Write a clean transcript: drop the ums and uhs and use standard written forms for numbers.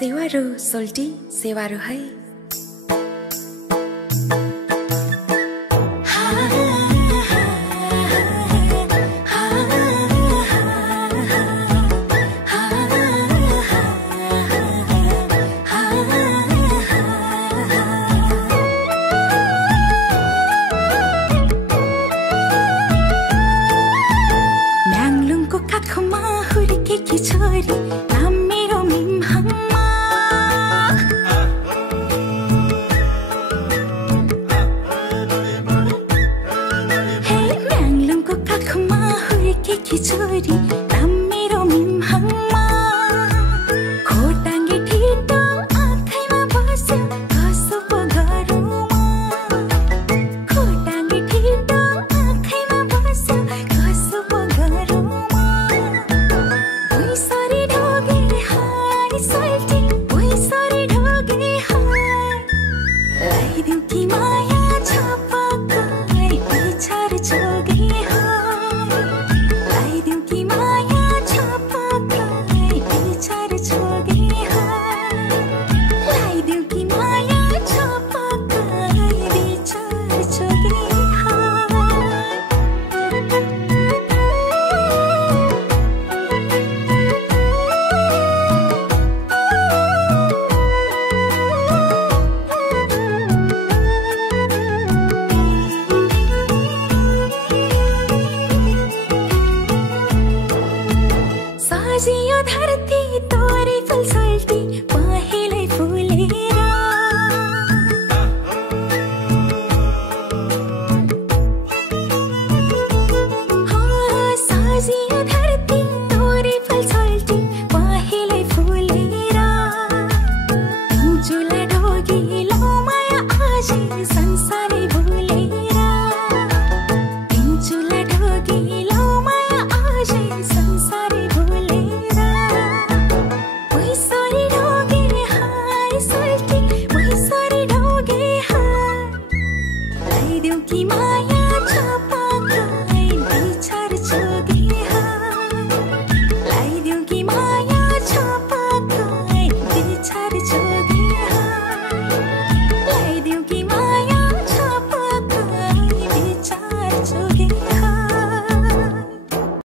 सेवारो सोल्टी सेवारो है म्याङलुङको काखमा हुर्केकी छोरी नाम मेरो मिमहम्मा की छोरी नाम मेरो मिमहम्मा खोटाङ्गे ठिटो आँखैमा बस्यो कसो पो गरौँ खोटाङ्गे ठिटो आँखैमा बस्यो कसो पो गरौँ भुइँसरी ढोगे हाय सल्टी भुइँसरी ढोगे हाय लाइदिउ कि माया छपक्कै पिछाड छोगे धरती तोरी फुल